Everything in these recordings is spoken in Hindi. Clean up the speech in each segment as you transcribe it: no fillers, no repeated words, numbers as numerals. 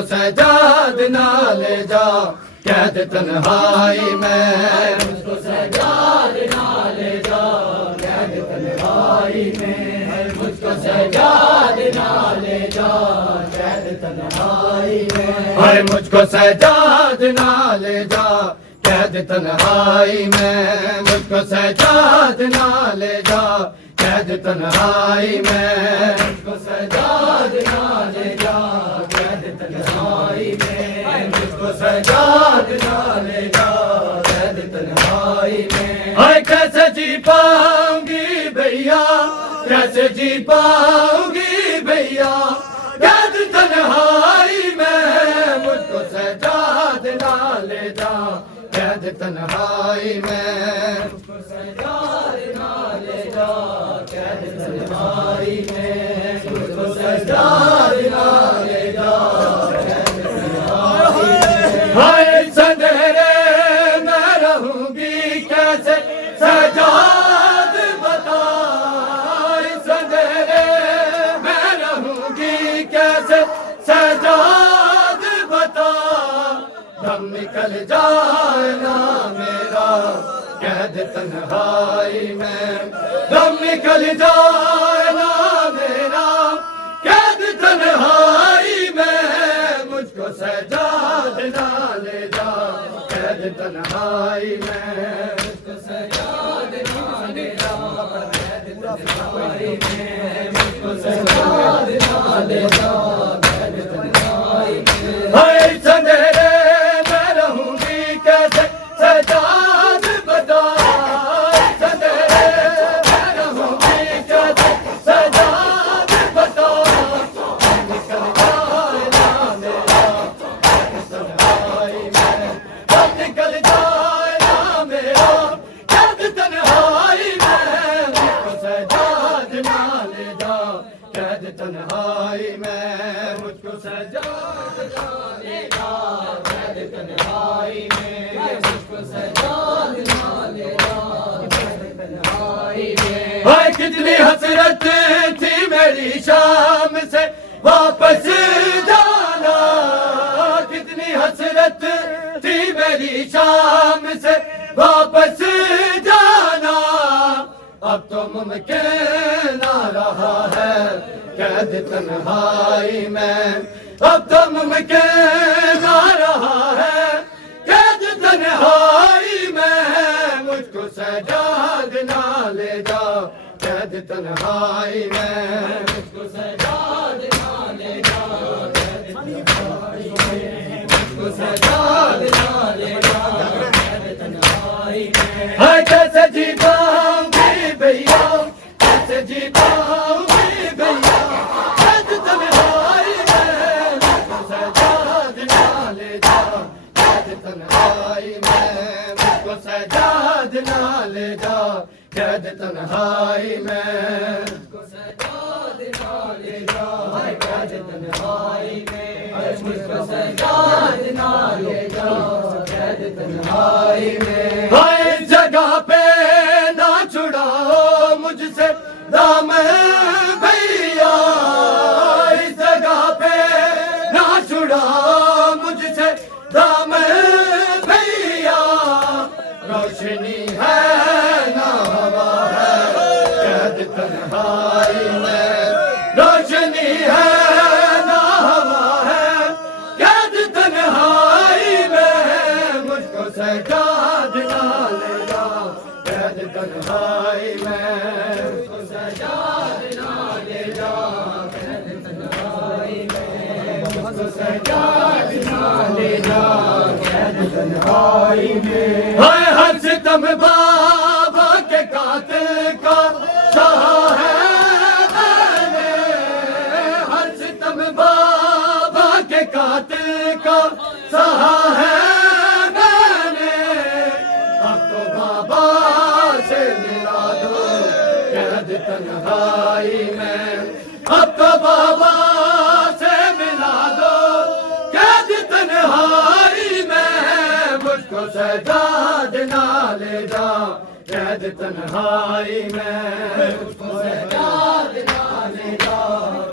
सजाद ना ले जा कैद तन्हाई में, मुझको सजाद ना ले जा कैद तन्हाई में, मुझको सजाद ना ले जा कैद तन्हाई में, अरे मुझको सजाद ना ले जा कैद तन्हाई में, मुझको सजाद ना ले जा कैद तन्हाई में, मुझको सजाद ना ले जा कैद तन्हाई में, मुझको सजाद ना ले जा कैद तन्हाई में, अरे कैसे जी पाऊंगी भैया, कैसे जी पाऊंगी भैया कैद तन्हाई में, मुझको सजाद ना ले जा कैद तन्हाई में, मुझको सजाद ना ले जा कैद तन्हाई में, मुझको सजाद ना ले जा कैद तन्हाई में, हाय संदेरे मैं रहूंगी कैसे सजाद बता, संदेरे मैं रहूंगी कैसे सजाद बता, दम निकल जाए ना मेरा कैद तन्हाई में, दम निकल जाए ना मेरा कैद तन्हाई में, मुझको सजाद ना ले जा कैद तन्हाई में, मुझको सजाद ना ले जा कैद तन्हाई में, मुझको सजाद ना ले जा कैद तन्हाई में, हाय संदेरे सजाद बता, संदेरे मैं रहूंगी कैसे सजाद बता, निकल जाए ना मेरा कैद तन्हाई में, निकल जाए ना मेरा कैद तन्हाई में, मुझको सजाद ना ले जा कैद तन्हाई में, मुझको सजाद ना ले जा कैद तन्हाई में, मुझको सजाद ना ले जा कैद तन्हाई में, हाय कितनी हसरत थी मेरी शाम से वापस जाना, कितनी हसरत थी मेरी शाम से वापस जाना, अब तो मुमकिन ना रहा है कैद तन्हाई में, अब तो मुमकिन ना रहा है कैद तन्हाई में, मुझको सजाद ना ले जा कैद तन्हाई में, मुझको सजाद ना ले जा कैद तन्हाई में, मुझको सजाद ना ले जा कैद तन्हाई में, हाय कैसे जी पाऊंगी भैया, कैसे जी पाऊंगी भैया कैद तन्हाई में, मुझको सजाद ना ले जा कैद तन्हाई में, मुझको सजाद ना ले जा कैद तन्हाई में, मुझको सजाद ना ले जा कैद तन्हाई में, मुझको सजाद ना ले जा कैद तन्हाई में, हाय जगह पे ना छुड़ाओ मुझसे दाम भैया, इस जगह पे ना छुड़ाओ मुझसे दाम भैया, रोशनी है ना हवा है कैद तन्हाई में, रोशनी है ना हवा है कैद तन्हाई में, मुझको सजाद ना ले जा कैद तन्हाई में, मुझको सजाद ना ले जा कैद तन्हाई में, मुझको सजाद ना ले जा कैद तन्हाई में, हाय हर सितम बाबा के कातिल का सहा है मैंने, हर सितम बाबा के कातिल का सहा है मैंने, अब तो बाबा से मिला दो कैद तन्हाई में, अब तो बाबा से मिला दो कैद तन्हाई में, मुझको सजाद ना ले जा कैद तन्हाई में, मुझको सजाद ना ले जा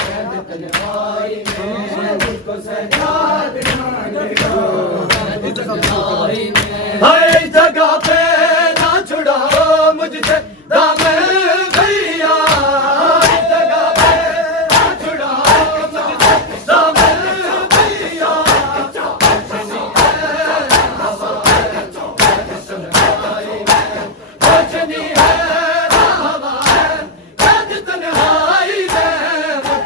कैद तन्हाई में, मुझको सजाद ना ले जाओ कैद तन्हाई में। हर जगह पे ना छुड़ाओ मुझसे दामन भैया, हर जगह पे ना छुड़ाओ मुझसे दामन भैया। कुछ नहीं है ना हवा है कैद तन्हाई में,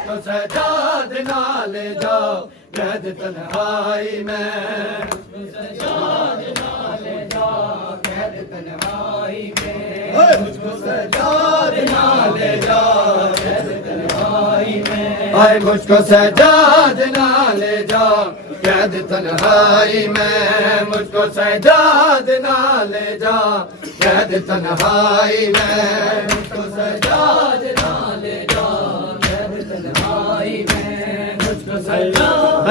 कुछ नहीं है ना हवा है कैद तन्हाई में। मुझको सजाद ना ले जाओ कैद तन्हाई में, सजाद ना ले जाओ कैद तन्हाई में। मुझको सजाद ना ले जाओ कैद तन्हाई में, हाय मुझको सजाद ना ले जाओ कैद तन्हाई में। मुझको सजाद ना ले जाओ कैद तन्हाई में, मुझको सजाद ना ले जाओ कैद तन्हाई में। मुझको सजाद